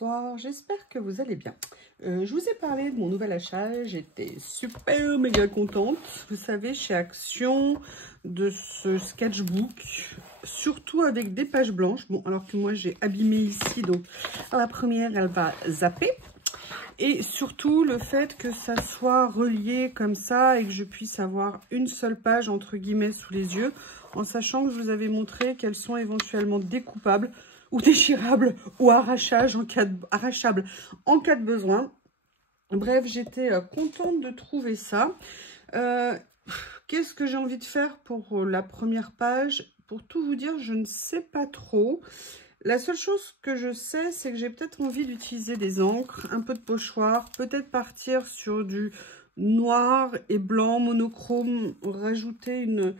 bonsoir, j'espère que vous allez bien. Je vous ai parlé de mon nouvel achat, j'étais super méga contente, vous savez, chez Action, de ce sketchbook, surtout avec des pages blanches. Bon, alors que moi j'ai abîmé ici, donc la première elle va zapper. Et surtout le fait que ça soit relié comme ça et que je puisse avoir une seule page entre guillemets sous les yeux, en sachant que je vous avais montré qu'elles sont éventuellement découpables ou déchirables ou arrachables en cas de besoin. Bref, j'étais contente de trouver ça. Qu'est-ce que j'ai envie de faire pour la première page? Pour tout vous dire, je ne sais pas trop. La seule chose que je sais, c'est que j'ai peut-être envie d'utiliser des encres, un peu de pochoir, peut-être partir sur du noir et blanc monochrome, rajouter une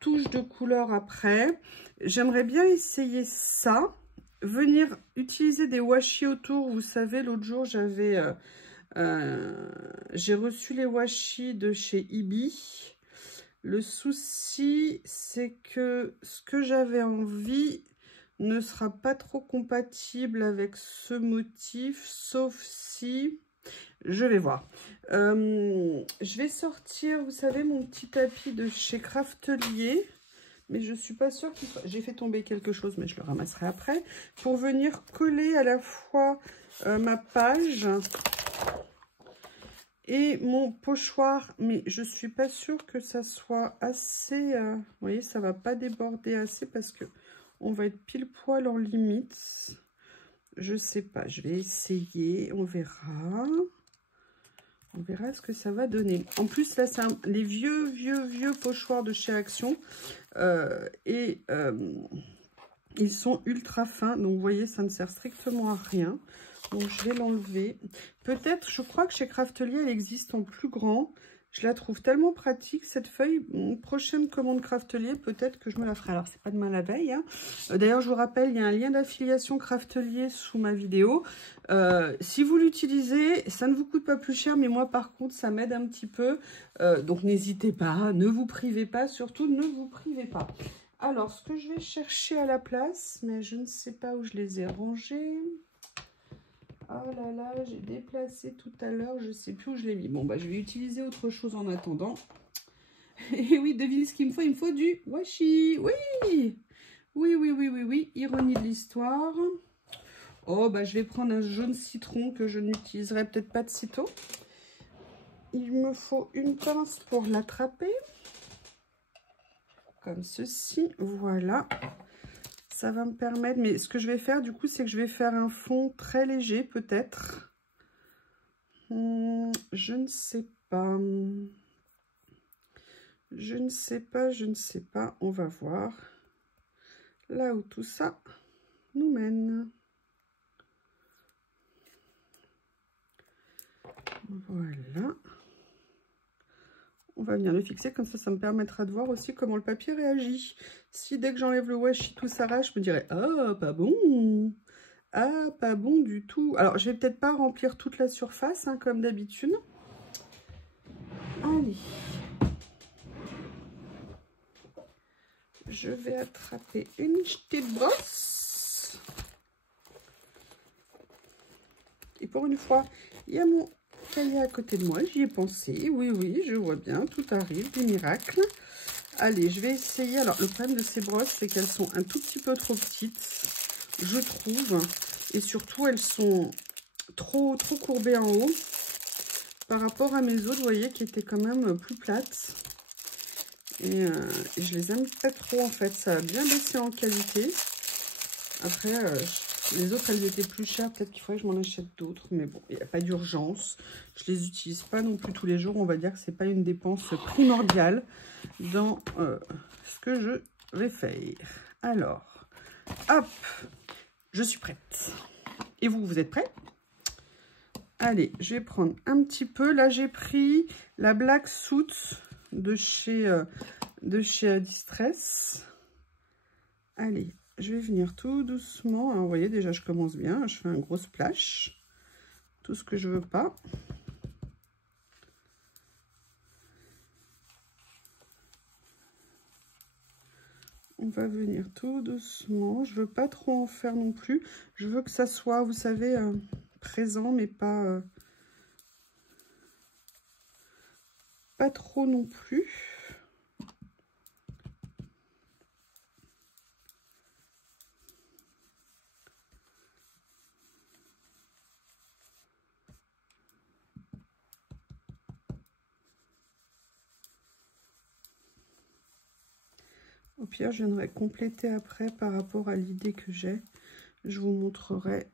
touche de couleur après. J'aimerais bien essayer ça, venir utiliser des washi autour. Vous savez, l'autre jour, j'ai reçu les washi de chez Ibi. Le souci, c'est que ce que j'avais envie ne sera pas trop compatible avec ce motif, sauf si... Je vais voir. Je vais sortir, vous savez, mon petit tapis de chez Craftelier, mais je suis pas sûre qu'il soit... J'ai fait tomber quelque chose, mais je le ramasserai après, pour venir coller à la fois ma page et mon pochoir, mais je suis pas sûre que ça soit assez... vous voyez, ça va pas déborder assez parce que on va être pile poil en limite. Je sais pas, je vais essayer, on verra. On verra ce que ça va donner. En plus, là, c'est les vieux pochoirs de chez Action. Ils sont ultra fins. Donc, vous voyez, ça ne sert strictement à rien. Donc, je vais l'enlever. Peut-être, je crois que chez Craftelier, elle existe en plus grand. Je la trouve tellement pratique, cette feuille. Une prochaine commande Craftelier, peut-être que je me la ferai. Alors, c'est pas demain la veille. Hein. D'ailleurs, je vous rappelle, il y a un lien d'affiliation Craftelier sous ma vidéo. Si vous l'utilisez, ça ne vous coûte pas plus cher. Mais moi, par contre, ça m'aide un petit peu. Donc, n'hésitez pas. Ne vous privez pas. Surtout, ne vous privez pas. Alors, ce que je vais chercher à la place, mais je ne sais pas où je les ai rangés. Oh là là, j'ai déplacé tout à l'heure, je ne sais plus où je l'ai mis. Bon, bah, je vais utiliser autre chose en attendant. Et oui, devinez ce qu'il me faut du washi. Oui, oui, ironie de l'histoire. Oh, bah, je vais prendre un jaune citron que je n'utiliserai peut-être pas de sitôt. Il me faut une pince pour l'attraper. Comme ceci, voilà. Ça va me permettre, mais ce que je vais faire du coup, c'est que je vais faire un fond très léger peut-être. Je ne sais pas. Je ne sais pas. On va voir. Là où tout ça nous mène. Voilà. On va venir le fixer, comme ça me permettra de voir aussi comment le papier réagit. Si dès que j'enlève le washi, tout s'arrache, je me dirais « Ah, pas bon !» Ah, pas bon du tout. Alors, je vais peut-être pas remplir toute la surface, hein, comme d'habitude. Allez. Je vais attraper une petite brosse. Et pour une fois, il y a mon cahier à côté de moi. J'y ai pensé. Oui, je vois bien. Tout arrive, des miracles. Allez, je vais essayer. Alors, le problème de ces brosses, c'est qu'elles sont un tout petit peu trop petites, je trouve. Et surtout, elles sont trop courbées en haut par rapport à mes autres, vous voyez, qui étaient quand même plus plates. Et je les aime pas trop, en fait. Ça a bien baissé en qualité. Après, les autres, elles étaient plus chères. Peut-être qu'il faudrait que je m'en achète d'autres. Mais bon, il n'y a pas d'urgence. Je les utilise pas non plus tous les jours. On va dire que c'est pas une dépense primordiale dans ce que je vais faire. Alors, hop, je suis prête. Et vous, vous êtes prêts? Allez, je vais prendre un petit peu. Là, j'ai pris la Black Suit de chez Distress. Allez, je vais venir tout doucement. Alors, vous voyez, déjà, je commence bien. Je fais un gros splash. Tout ce que je veux pas. on va venir tout doucement. Je veux pas trop en faire non plus. Je veux que ça soit, vous savez, présent, mais pas trop non plus. Au pire, je viendrai compléter après par rapport à l'idée que j'ai. Je vous montrerai.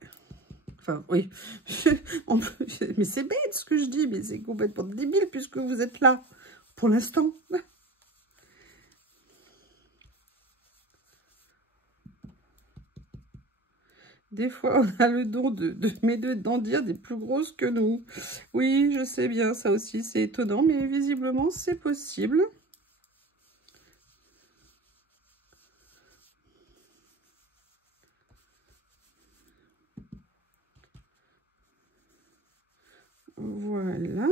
Enfin, oui. Mais c'est bête ce que je dis, mais c'est complètement débile puisque vous êtes là pour l'instant. Des fois, on a le don d'en dire des plus grosses que nous. Oui, je sais bien, ça aussi, c'est étonnant, mais visiblement, c'est possible. Voilà.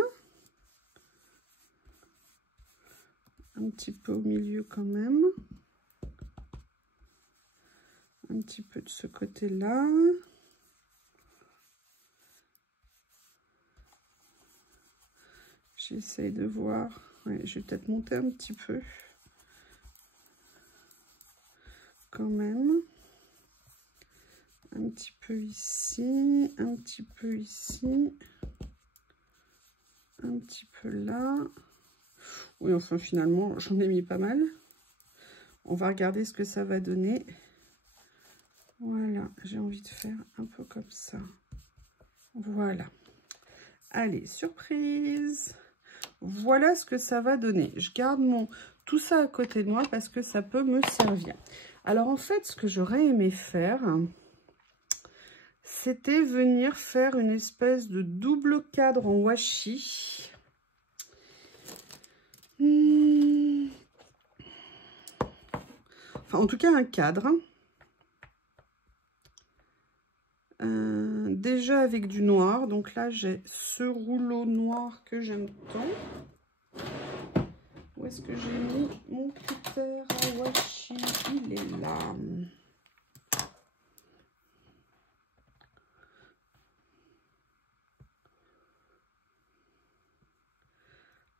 Un petit peu au milieu quand même. Un petit peu de ce côté-là. J'essaye de voir. Ouais, je vais peut-être monter un petit peu. Quand même. Un petit peu ici. Un petit peu ici. Un petit peu là. Oui, enfin, finalement, j'en ai mis pas mal. On va regarder ce que ça va donner. Voilà, j'ai envie de faire un peu comme ça. Voilà. Allez, surprise. Voilà ce que ça va donner. Je garde tout ça à côté de moi parce que ça peut me servir. Alors, en fait, ce que j'aurais aimé faire, c'était venir faire une espèce de double cadre en washi. Enfin, en tout cas, un cadre. Déjà avec du noir. Donc là, j'ai ce rouleau noir que j'aime tant. Où est-ce que j'ai mis mon critère à washi? Il est là.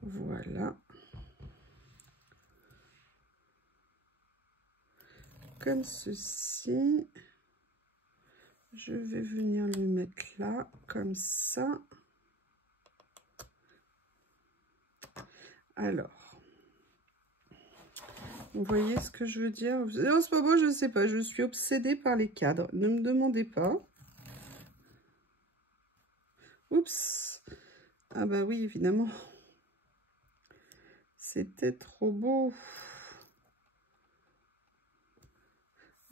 Voilà. Comme ceci. Je vais venir le mettre là, comme ça. Alors, vous voyez ce que je veux dire? En ce moment, je ne sais pas, je suis obsédée par les cadres. Ne me demandez pas. Oups. Ah bah oui, évidemment. C'était trop beau.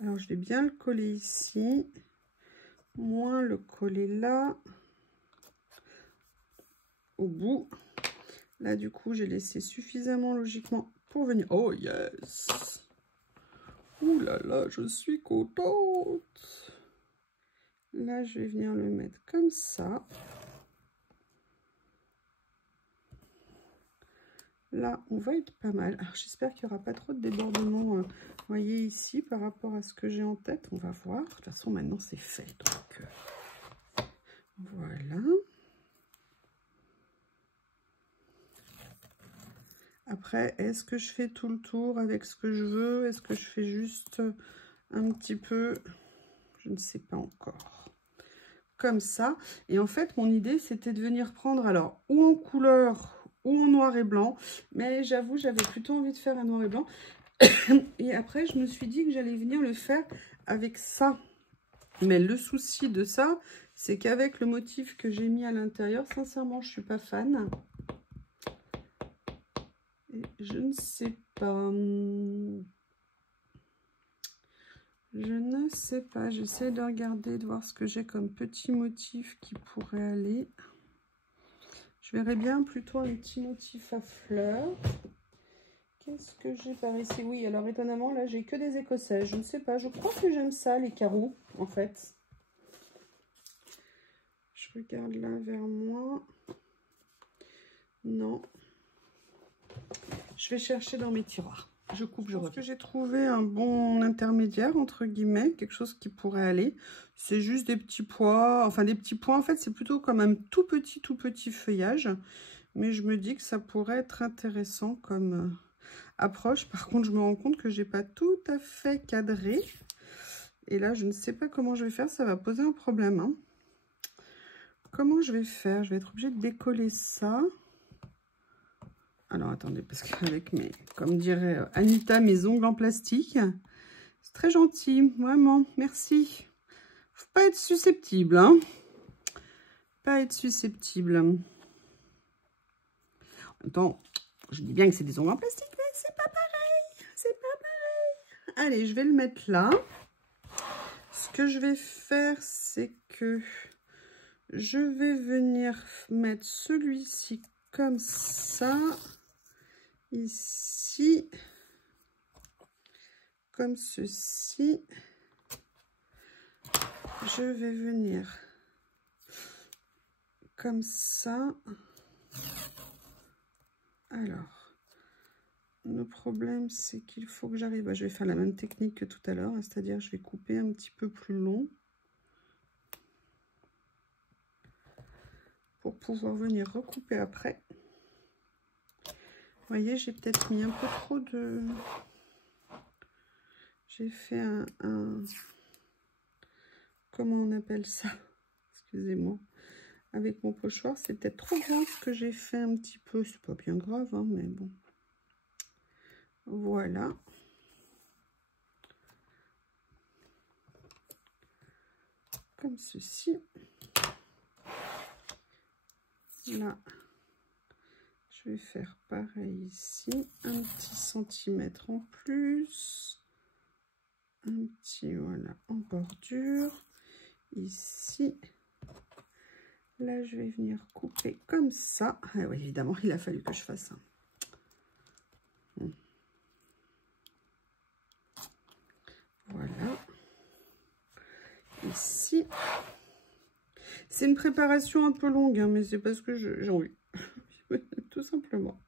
Alors, je vais bien le coller ici. Moins le coller là. Au bout. Là, du coup, j'ai laissé suffisamment logiquement pour venir. Oh, yes! Ouh là là, je suis contente! Là, je vais venir le mettre comme ça. Là, on va être pas mal. Alors, j'espère qu'il n'y aura pas trop de débordements, vous voyez, ici, par rapport à ce que j'ai en tête. On va voir. De toute façon, maintenant, c'est fait. Donc, voilà. Après, est-ce que je fais tout le tour avec ce que je veux? Est-ce que je fais juste un petit peu? Je ne sais pas encore. Comme ça. Et en fait, mon idée, c'était de venir prendre, alors, ou en couleur, ou en noir et blanc. Mais j'avoue, j'avais plutôt envie de faire un noir et blanc. Et après, je me suis dit que j'allais venir le faire avec ça. Mais le souci de ça, c'est qu'avec le motif que j'ai mis à l'intérieur, sincèrement, je ne suis pas fan. Et je ne sais pas. Je ne sais pas. J'essaie de regarder, de voir ce que j'ai comme petit motif qui pourrait aller. Je verrais bien plutôt un petit motif à fleurs. Qu'est-ce que j'ai par ici? Oui, alors étonnamment, là, j'ai que des écossaises. Je ne sais pas. Je crois que j'aime ça, les carreaux, en fait. Je regarde là vers moi. Non. Je vais chercher dans mes tiroirs. Je coupe, je reviens. J'ai trouvé un bon intermédiaire, entre guillemets, quelque chose qui pourrait aller. C'est juste des petits pois, enfin des petits pois, en fait, c'est plutôt comme un tout petit feuillage. Mais je me dis que ça pourrait être intéressant comme approche. Par contre, je me rends compte que j'ai pas tout à fait cadré. Et là, je ne sais pas comment je vais faire, ça va poser un problème. Hein. Comment je vais faire? Je vais être obligée de décoller ça. Alors, attendez, parce qu'avec mes, comme dirait Anita, mes ongles en plastique, c'est très gentil, vraiment, merci. Faut pas être susceptible, hein. Pas être susceptible. En même temps, je dis bien que c'est des ongles en plastique, mais c'est pas pareil, c'est pas pareil. Allez, je vais le mettre là. Ce que je vais faire, c'est que je vais venir mettre celui-ci comme ça. Ici, comme ceci, je vais venir comme ça. Alors, le problème, c'est qu'il faut que j'arrive, je vais faire la même technique que tout à l'heure, c'est-à-dire je vais couper un petit peu plus long pour pouvoir venir recouper après. Vous voyez, j'ai peut-être mis un peu trop de... J'ai fait un... Comment on appelle ça? Excusez-moi. Avec mon pochoir, c'est peut-être trop grand ce que j'ai fait un petit peu. C'est pas bien grave, hein, mais bon. Voilà. Comme ceci. Là. Je vais faire pareil ici, un petit centimètre en plus, un petit, voilà, en bordure, ici, là je vais venir couper comme ça, ah oui évidemment il a fallu que je fasse ça, voilà, ici, c'est une préparation un peu longue, hein, mais c'est parce que j'ai envie, tout simplement.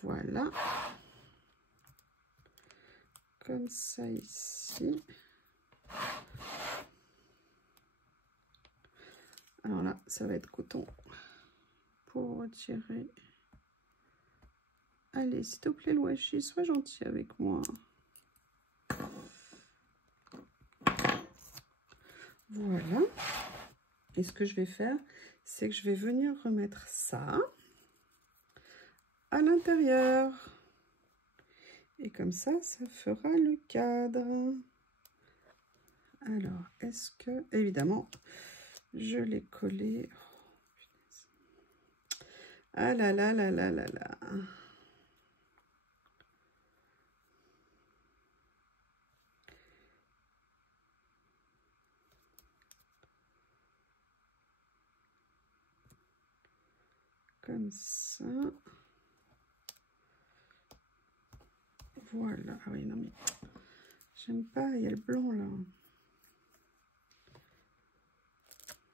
Voilà. Comme ça ici. Alors là, ça va être coton pour retirer. Allez, s'il te plaît, Louachi, sois gentil avec moi. Voilà. Et ce que je vais faire, c'est que je vais venir remettre ça à l'intérieur. Et comme ça, ça fera le cadre. Alors, est-ce que... Évidemment, je l'ai collé. Oh, ah là là là là là là. Comme ça. Voilà. Ah oui, non mais... J'aime pas, il y a le blanc là.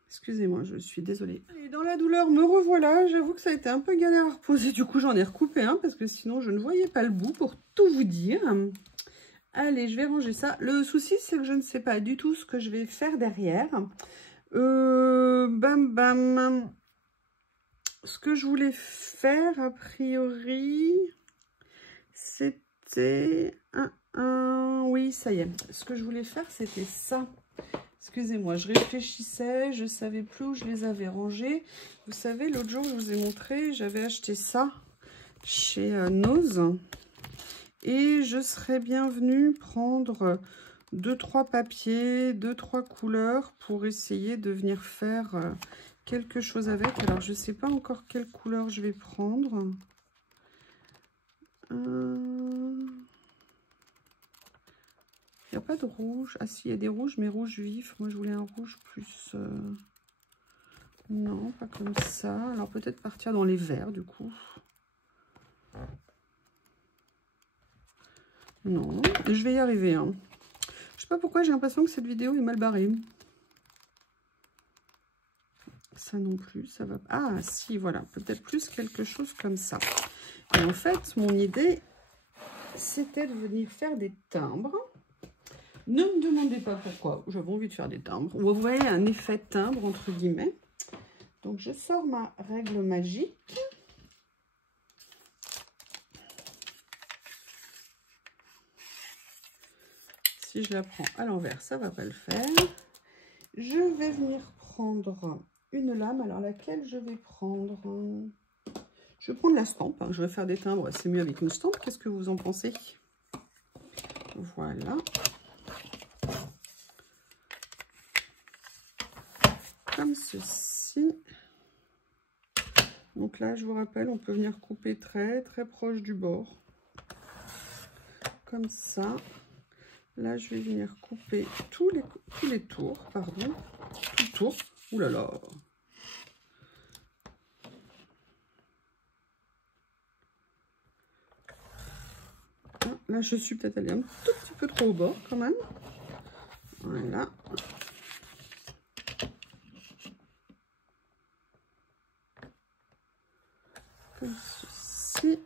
Excusez-moi, je suis désolée. Et dans la douleur, me revoilà. J'avoue que ça a été un peu galère à reposer. Du coup, j'en ai recoupé un parce que sinon, je ne voyais pas le bout pour tout vous dire. Allez, je vais ranger ça. Le souci, c'est que je ne sais pas du tout ce que je vais faire derrière. Bam, bam. Ce que je voulais faire, a priori, c'était... Oui, ça y est. Ce que je voulais faire, c'était ça. Excusez-moi, je réfléchissais, je ne savais plus où je les avais rangés. Vous savez, l'autre jour, je vous ai montré, j'avais acheté ça chez Nose. Et je serais bien venue prendre 2-3 papiers, 2-3 couleurs pour essayer de venir faire quelque chose avec. Alors, je ne sais pas encore quelle couleur je vais prendre. Il n'y a pas de rouge. Ah si, il y a des rouges, mais rouge vif. Moi, je voulais un rouge plus... Non, pas comme ça. Alors, peut-être partir dans les verts, du coup. Non, je vais y arriver. Hein. Je sais pas pourquoi, j'ai l'impression que cette vidéo est mal barrée. Ça non plus, ça va... Ah, si, voilà. Peut-être plus quelque chose comme ça. Et en fait, mon idée... c'était de venir faire des timbres. Ne me demandez pas pourquoi, j'avais envie de faire des timbres. Vous voyez un effet timbre entre guillemets. Donc je sors ma règle magique. Si je la prends à l'envers, ça va pas le faire. Je vais venir prendre une lame. Alors laquelle je vais prendre? Je vais prendre la stampe. Je vais faire des timbres, c'est mieux avec une stampe. Qu'est-ce que vous en pensez? Voilà. Comme ceci. Donc là, je vous rappelle, on peut venir couper très proche du bord. Comme ça. Là, je vais venir couper tous les tours, pardon. Tout le tour. Ouh là là. Ah, là, je suis peut-être allée un tout petit peu trop au bord quand même. Voilà. Comme ceci.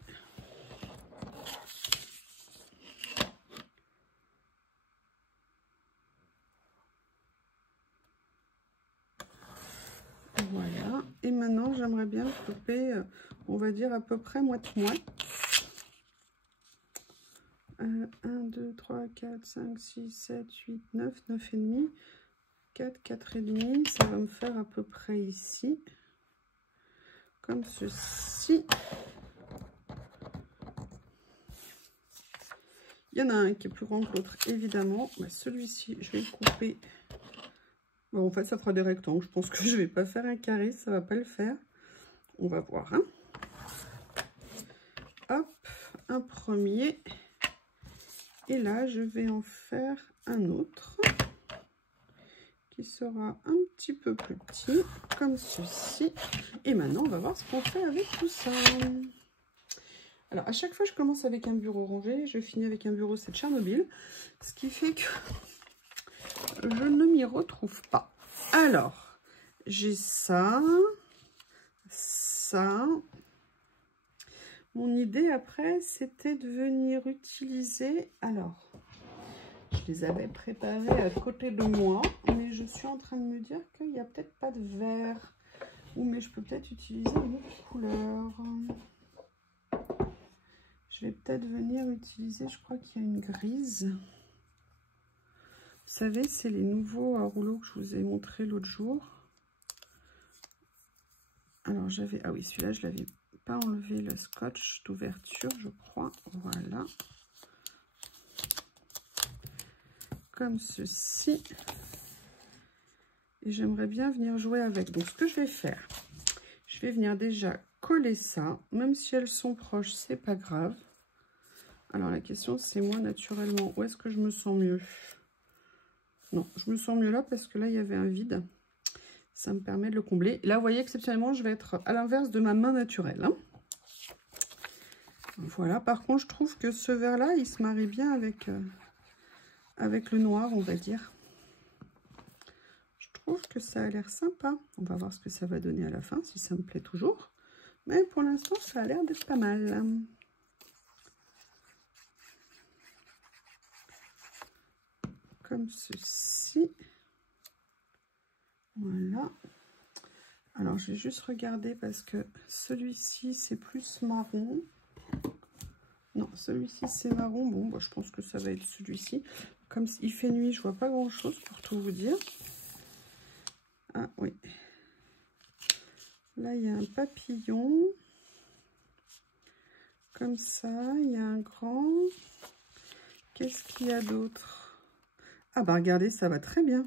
Voilà. Et maintenant, j'aimerais bien couper, on va dire à peu près moite-moite. 1, 2, 3, 4, 5, 6, 7, 8, 9, 9 et demi. 4, 4 et demi. Ça va me faire à peu près ici. Comme ceci. Il y en a un qui est plus grand que l'autre, évidemment. Bah, celui-ci, je vais le couper. Bon, en fait, ça fera des rectangles. Je pense que je ne vais pas faire un carré, ça ne va pas le faire. On va voir. Hein. Hop, un premier. Et là, je vais en faire un autre qui sera un petit peu plus petit, comme ceci. Et maintenant, on va voir ce qu'on fait avec tout ça. Alors, à chaque fois, je commence avec un bureau rangé, je finis avec un bureau, c'est Tchernobyl. Ce qui fait que je ne m'y retrouve pas. Alors, j'ai ça, ça. Mon idée, après, c'était de venir utiliser... Alors, je les avais préparés à côté de moi, mais je suis en train de me dire qu'il n'y a peut-être pas de vert. Ou mais je peux peut-être utiliser une autre couleur. Je vais peut-être venir utiliser, je crois qu'il y a une grise. Vous savez, c'est les nouveaux rouleaux que je vous ai montré l'autre jour. Alors j'avais, ah oui, celui-là je l'avais pas enlevé le scotch d'ouverture, je crois. Voilà. Comme ceci. Et j'aimerais bien venir jouer avec. Donc ce que je vais faire, je vais venir déjà coller ça. Même si elles sont proches, c'est pas grave. Alors la question c'est moi naturellement, où est-ce que je me sens mieux? Non, je me sens mieux là parce que là il y avait un vide. Ça me permet de le combler. Là vous voyez exceptionnellement je vais être à l'inverse de ma main naturelle. Hein. Voilà, par contre je trouve que ce vert là il se marie bien avec, avec le noir on va dire. Je trouve que ça a l'air sympa. On va voir ce que ça va donner à la fin si ça me plaît toujours. Mais pour l'instant ça a l'air d'être pas mal. Comme ceci. Voilà. Alors, je vais juste regarder parce que celui-ci, c'est plus marron. Non, celui-ci, c'est marron. Bon, bah, je pense que ça va être celui-ci. Comme il fait nuit, je vois pas grand-chose pour tout vous dire. Ah, oui. Là, il y a un papillon. Comme ça, il y a un grand. Qu'est-ce qu'il y a d'autre? Ah bah regardez, ça va très bien.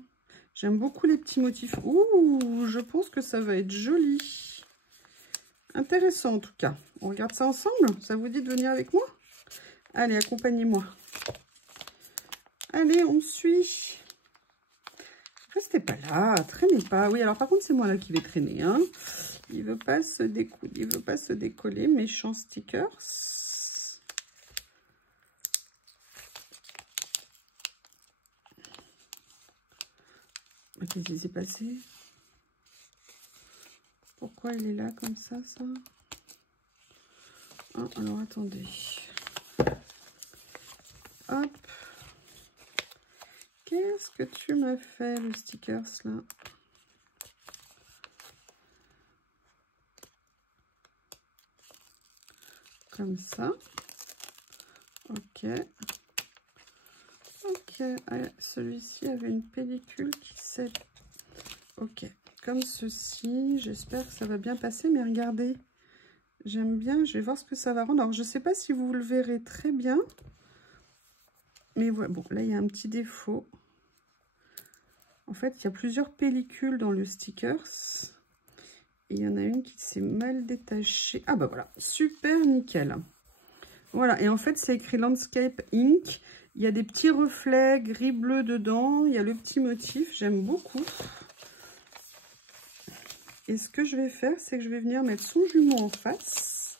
J'aime beaucoup les petits motifs. Ouh, je pense que ça va être joli. Intéressant en tout cas. On regarde ça ensemble? Ça vous dit de venir avec moi? Allez, accompagnez-moi. Allez, on suit. Restez pas là, traînez pas. Oui, alors par contre, c'est moi là qui vais traîner. Hein. Il veut pas se décoller. Méchant stickers. Qu'est-ce qui s'est passé? Pourquoi il est là comme ça? Ah, alors attendez. hop. Qu'est-ce que tu m'as fait, le stickers, là? Comme ça. Ok. Ok. Ah, celui-ci avait une pellicule qui s'est... Ok. Comme ceci. J'espère que ça va bien passer. Mais regardez. J'aime bien. Je vais voir ce que ça va rendre. Alors, je ne sais pas si vous le verrez très bien. Mais voilà. Bon, là, il y a un petit défaut. En fait, il y a plusieurs pellicules dans le stickers. Et il y en a une qui s'est mal détachée. Ah bah voilà. Super nickel. Voilà, et en fait, c'est écrit Landscape Ink. Il y a des petits reflets gris-bleu dedans. Il y a le petit motif. J'aime beaucoup. Et ce que je vais faire, c'est que je vais venir mettre son jumeau en face.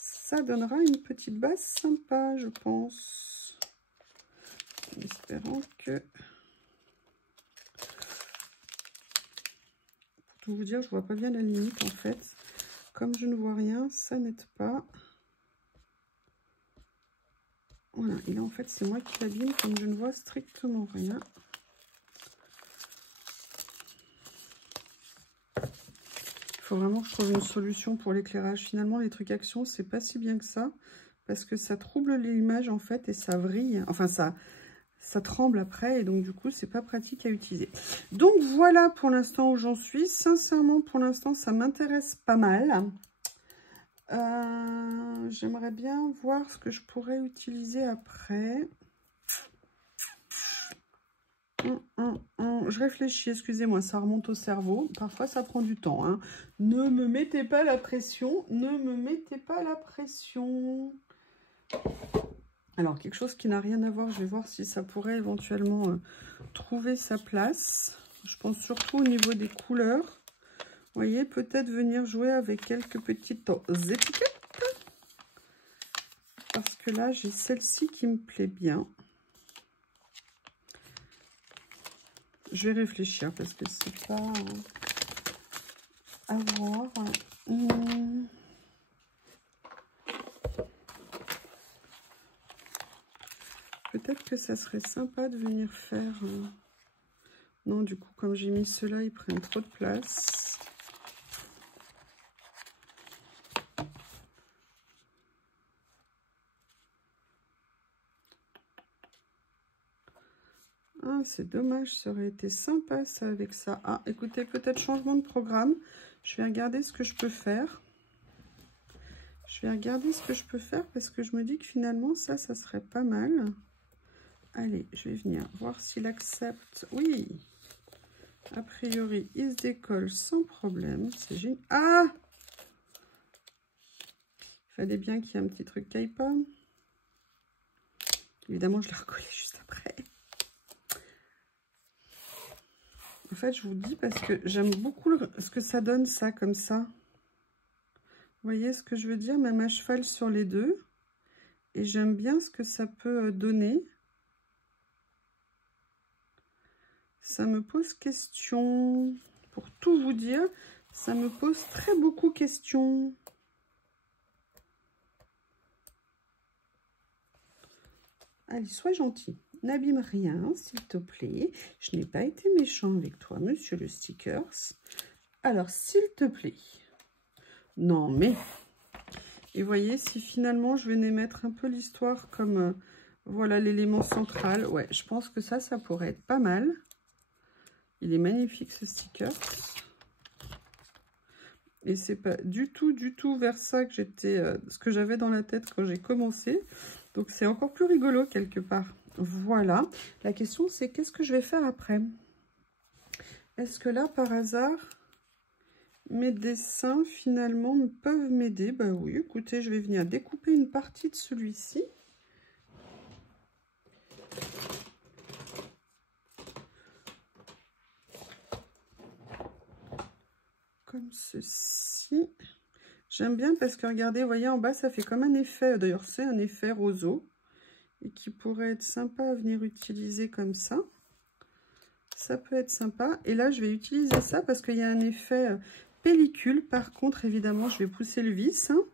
Ça donnera une petite base sympa, je pense. En espérant que... Pour tout vous dire, je vois pas bien la limite, en fait. Comme je ne vois rien, ça n'aide pas. Voilà, et là en fait c'est moi qui l'abîme comme je ne vois strictement rien. Il faut vraiment que je trouve une solution pour l'éclairage. Finalement les trucs action c'est pas si bien que ça. Parce que ça trouble l'image en fait et ça vrille. Enfin ça tremble après et donc du coup c'est pas pratique à utiliser. Donc voilà pour l'instant où j'en suis. Sincèrement pour l'instant ça m'intéresse pas mal. J'aimerais bien voir ce que je pourrais utiliser après. Je réfléchis, excusez-moi, ça remonte au cerveau. Parfois, ça prend du temps. Hein. Ne me mettez pas la pression. Ne me mettez pas la pression. Alors, quelque chose qui n'a rien à voir. Je vais voir si ça pourrait éventuellement trouver sa place. Je pense surtout au niveau des couleurs. Vous voyez, peut-être venir jouer avec quelques petites étiquettes. Parce que là, j'ai celle-ci qui me plaît bien. Je vais réfléchir parce que c'est pas à voir. Peut-être que ça serait sympa de venir faire... Non, du coup, comme j'ai mis ceux-là, ils prennent trop de place. Ah, c'est dommage, ça aurait été sympa ça avec ça. Ah, écoutez, peut-être changement de programme. Je vais regarder ce que je peux faire. Je vais regarder ce que je peux faire parce que je me dis que finalement, ça serait pas mal. Allez, je vais venir voir s'il accepte. Oui, a priori, il se décolle sans problème. C'est génial. Ah! Il fallait bien qu'il y ait un petit truc qui aille pas. Évidemment, je l'ai recollé juste après. En fait, je vous dis parce que j'aime beaucoup ce que ça donne, ça, comme ça. Vous voyez ce que je veux dire? Même à cheval sur les deux. Et j'aime bien ce que ça peut donner. Ça me pose question. Pour tout vous dire, ça me pose très beaucoup question. Allez, sois gentil. N'abîme rien, s'il te plaît. Je n'ai pas été méchant avec toi, monsieur le stickers. Alors, s'il te plaît. Non, mais... Et voyez, si finalement, je venais mettre un peu l'histoire comme... voilà, l'élément central. Ouais, je pense que ça pourrait être pas mal. Il est magnifique, ce sticker. Et c'est pas du tout vers ça que j'étais... ce que j'avais dans la tête quand j'ai commencé. Donc, c'est encore plus rigolo, quelque part. Voilà. La question, c'est qu'est-ce que je vais faire après? Est-ce que là, par hasard, mes dessins, finalement, peuvent m'aider? Bah oui, écoutez, je vais venir découper une partie de celui-ci. Comme ceci. J'aime bien parce que, regardez, vous voyez, en bas, ça fait comme un effet. D'ailleurs, c'est un effet roseau. Et qui pourrait être sympa à venir utiliser comme ça. Ça peut être sympa. Et là, je vais utiliser ça parce qu'il y a un effet pellicule. Par contre, évidemment, je vais pousser le vis. Hein.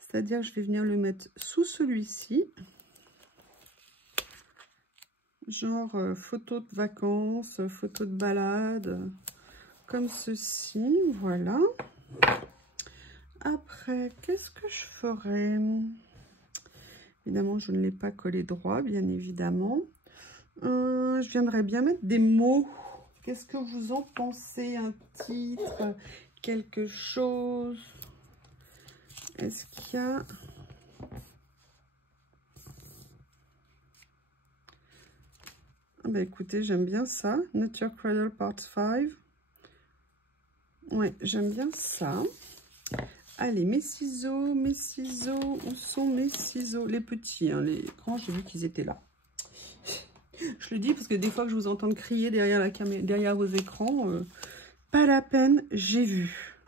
C'est-à-dire, je vais venir le mettre sous celui-ci. Genre photo de vacances, photo de balade, comme ceci, voilà. Après, qu'est-ce que je ferais? Évidemment, je ne l'ai pas collé droit, bien évidemment. Je viendrais bien mettre des mots. Qu'est-ce que vous en pensez? Un titre, quelque chose? Est-ce qu'il y a... Ah bah écoutez, j'aime bien ça. Nature Cradle Part 5. Ouais, j'aime bien ça. Allez, mes ciseaux, où sont mes ciseaux? Les petits, hein, les grands, j'ai vu qu'ils étaient là. Je le dis parce que des fois que je vous entends crier derrière la caméra, derrière vos écrans, pas la peine, j'ai vu.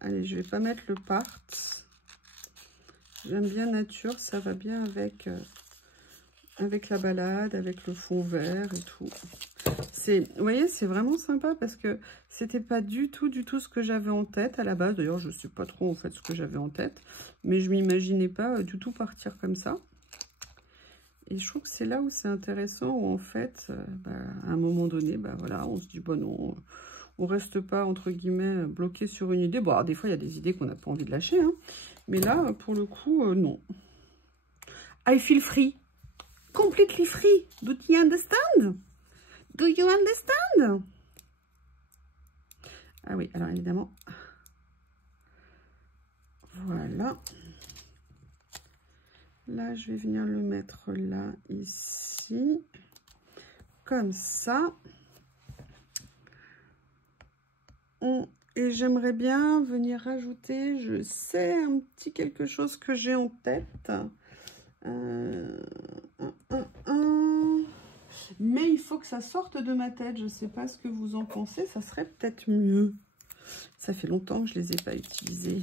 Allez, je vais pas mettre le part. J'aime bien nature, ça va bien avec, avec la balade, avec le fond vert et tout. Vous voyez, c'est vraiment sympa parce que c'était pas du tout ce que j'avais en tête à la base. D'ailleurs, je sais pas trop en fait ce que j'avais en tête, mais je m'imaginais pas du tout partir comme ça. Et je trouve que c'est là où c'est intéressant, où en fait, à un moment donné, voilà, on se dit, bon non, on reste pas, entre guillemets, bloqué sur une idée. Bon, alors, des fois, il y a des idées qu'on n'a pas envie de lâcher, hein, mais là, pour le coup, non. I feel free. Completely free. Do you understand? Do you understand? Ah oui, alors évidemment, voilà. Là, je vais venir le mettre là, ici, comme ça. Et j'aimerais bien venir rajouter, je sais, un petit quelque chose que j'ai en tête. Mais il faut que ça sorte de ma tête. Je ne sais pas ce que vous en pensez. Ça serait peut-être mieux. Ça fait longtemps que je ne les ai pas utilisés.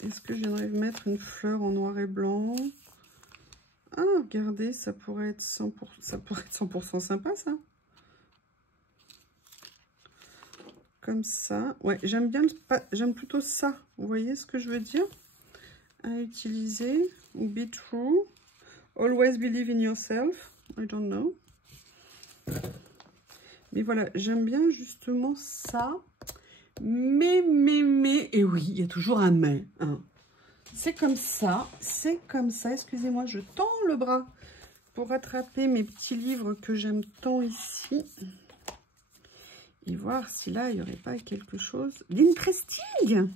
Est-ce que je viendrais mettre une fleur en noir et blanc? Ah, regardez, ça pourrait être 100% sympa, ça. Comme ça. Ouais, j'aime bien, j'aime plutôt ça. Vous voyez ce que je veux dire? À utiliser. Be true. Always believe in yourself. I don't know. Mais voilà, j'aime bien justement ça. Mais, et oui, il y a toujours un mais. Hein. C'est comme ça. Excusez-moi, je tends le bras pour attraper mes petits livres que j'aime tant ici. Et voir si là, il n'y aurait pas quelque chose d'interesting.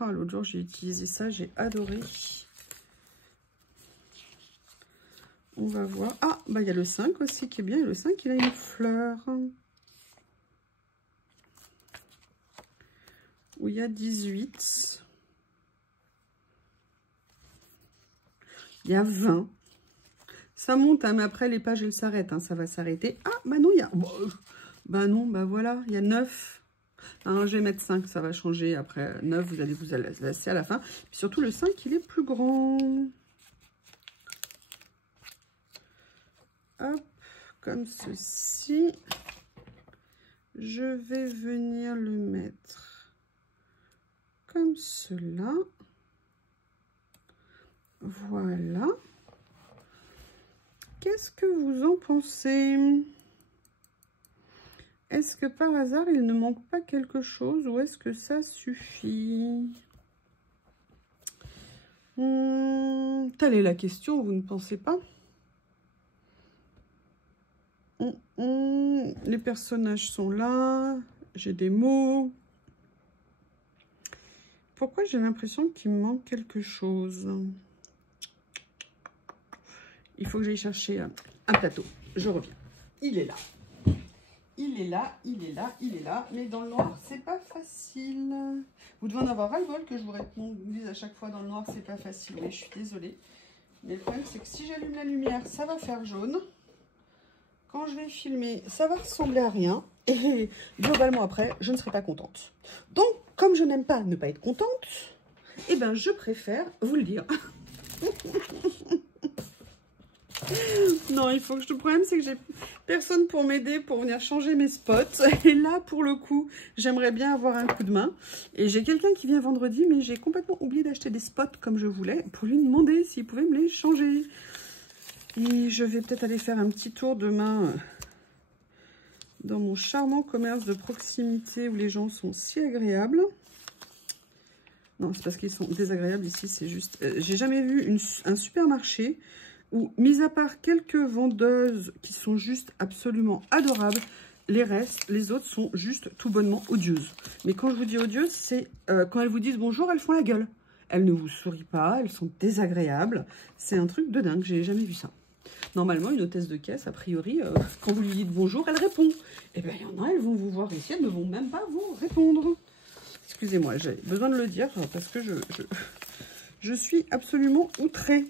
Oh, l'autre jour, j'ai utilisé ça, j'ai adoré. On va voir. Ah, bah il y a le 5 aussi qui est bien. Et le 5, il a une fleur. Où il y a 18. Il y a 20. Ça monte, hein, mais après, les pages, elles s'arrêtent. Hein, ça va s'arrêter. Ah, bah non, il y a... Bah non, bah voilà, il y a 9. Alors, je vais mettre 5, ça va changer. Après, 9, vous allez vous lasser à la fin. Puis surtout, le 5, il est plus grand. Hop, comme ceci. Je vais venir le mettre comme cela. Voilà. Qu'est-ce que vous en pensez? Est-ce que par hasard, il ne manque pas quelque chose ou est-ce que ça suffit? Telle est la question, vous ne pensez pas? Les personnages sont là. J'ai des mots. Pourquoi j'ai l'impression qu'il me manque quelque chose? Il faut que j'aille chercher un plateau. Je reviens. Il est là. Il est là, il est là, il est là. Mais dans le noir, c'est pas facile. Vous devez en avoir ras-le-bol que je vous réponde à chaque fois dans le noir, c'est pas facile. Mais je suis désolée. Mais le problème, c'est que si j'allume la lumière, ça va faire jaune. Quand je vais filmer, ça va ressembler à rien. Et globalement, après, je ne serai pas contente. Donc, comme je n'aime pas ne pas être contente, eh ben, je préfère vous le dire. Non, il faut que je... Le problème, c'est que j'ai... Personne pour m'aider, pour venir changer mes spots. Et là, pour le coup, j'aimerais bien avoir un coup de main. Et j'ai quelqu'un qui vient vendredi, mais j'ai complètement oublié d'acheter des spots comme je voulais pour lui demander s'il pouvait me les changer. Et je vais peut-être aller faire un petit tour demain dans mon charmant commerce de proximité où les gens sont si agréables. Non, c'est parce qu'ils sont désagréables ici, c'est juste... j'ai jamais vu un supermarché où, mis à part quelques vendeuses qui sont juste absolument adorables, les autres sont juste tout bonnement odieuses. Mais quand je vous dis odieuses, c'est quand elles vous disent bonjour, elles font la gueule. Elles ne vous sourient pas, elles sont désagréables. C'est un truc de dingue, j'ai jamais vu ça. Normalement, une hôtesse de caisse, a priori, quand vous lui dites bonjour, elle répond. Eh bien, il y en a, elles vont vous voir ici, elles ne vont même pas vous répondre. Excusez-moi, j'ai besoin de le dire parce que je suis absolument outrée.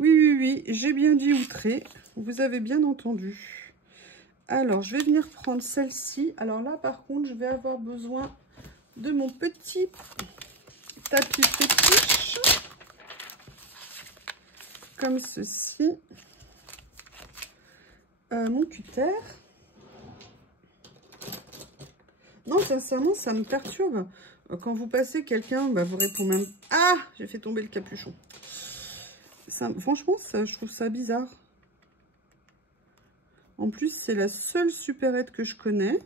Oui, j'ai bien dit outrée. Vous avez bien entendu. Alors, je vais venir prendre celle-ci. Alors là, par contre, je vais avoir besoin de mon petit tapis fétiche. Comme ceci. Mon cutter. Non, sincèrement, ça me perturbe. Quand vous passez, quelqu'un vous répond même... Ah, j'ai fait tomber le capuchon. Ça, franchement, je trouve ça bizarre. En plus, c'est la seule supérette que je connais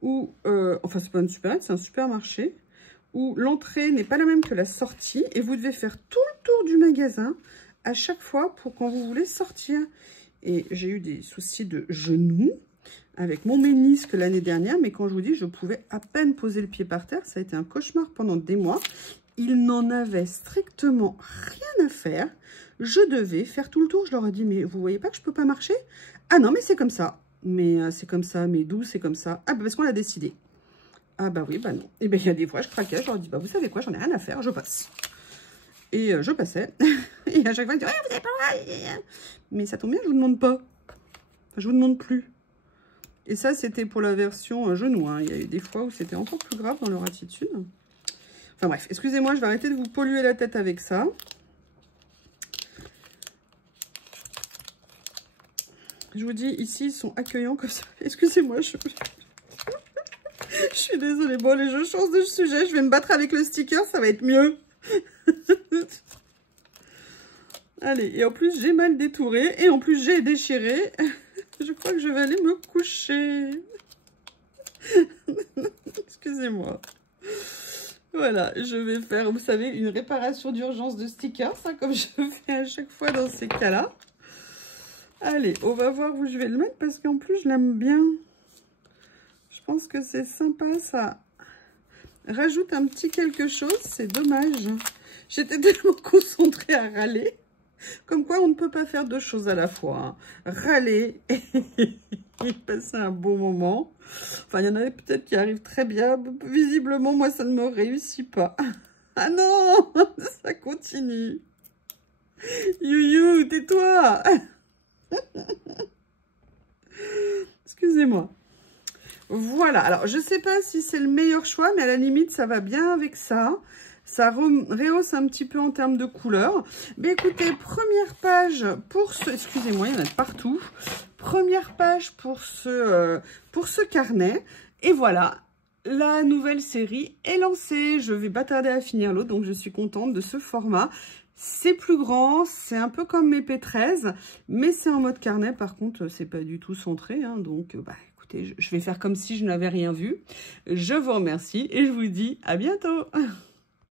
où... enfin, c'est pas une supérette, c'est un supermarché où l'entrée n'est pas la même que la sortie et vous devez faire tout le tour du magasin à chaque fois pour quand vous voulez sortir. Et j'ai eu des soucis de genoux avec mon ménisque l'année dernière, mais quand je vous dis, je pouvais à peine poser le pied par terre. Ça a été un cauchemar pendant des mois. Il n'en avait strictement rien à faire. Je devais faire tout le tour. Je leur ai dit, mais vous voyez pas que je peux pas marcher? Ah non, mais c'est comme ça. Mais c'est comme ça, mais d'où c'est comme ça? Ah, parce qu'on l'a décidé. Ah bah oui, bah non. Et bien, il y a des fois, je craquais. Je leur dis, bah vous savez quoi, j'en ai rien à faire, je passe. Et je passais. Et à chaque fois, ils disaient, vous avez pas... Mais ça tombe bien, je vous demande pas. Enfin, je vous demande plus. Et ça, c'était pour la version genou. Hein. Il y a eu des fois où c'était encore plus grave dans leur attitude. Enfin bref, excusez-moi, je vais arrêter de vous polluer la tête avec ça. Je vous dis, ici, ils sont accueillants comme ça. Excusez-moi, je suis désolée. Bon, allez, je change de sujet. Je vais me battre avec le sticker, ça va être mieux. Allez, et en plus, j'ai mal détouré. Et en plus, j'ai déchiré. Je crois que je vais aller me coucher. Excusez-moi. Voilà, je vais faire, vous savez, une réparation d'urgence de stickers, hein, comme je fais à chaque fois dans ces cas-là. Allez, on va voir où je vais le mettre, parce qu'en plus, je l'aime bien. Je pense que c'est sympa, ça rajoute un petit quelque chose, c'est dommage. J'étais tellement concentrée à râler. Comme quoi, on ne peut pas faire deux choses à la fois. Hein. Râler et passer un bon moment. Enfin, il y en a peut-être qui arrivent très bien. Visiblement, moi, ça ne me réussit pas. Ah non, ça continue. You, tais-toi. Excusez-moi. Voilà. Alors, je ne sais pas si c'est le meilleur choix, mais à la limite, ça va bien avec ça. Ça rehausse un petit peu en termes de couleur. Mais écoutez, première page pour ce... Excusez-moi, il y en a de partout. Première page pour ce carnet. Et voilà, la nouvelle série est lancée. Je vais pas tarder à finir l'autre, donc je suis contente de ce format. C'est plus grand, c'est un peu comme mes P13, mais c'est en mode carnet. Par contre, c'est pas du tout centré, hein, donc écoutez, je vais faire comme si je n'avais rien vu. Je vous remercie et je vous dis à bientôt.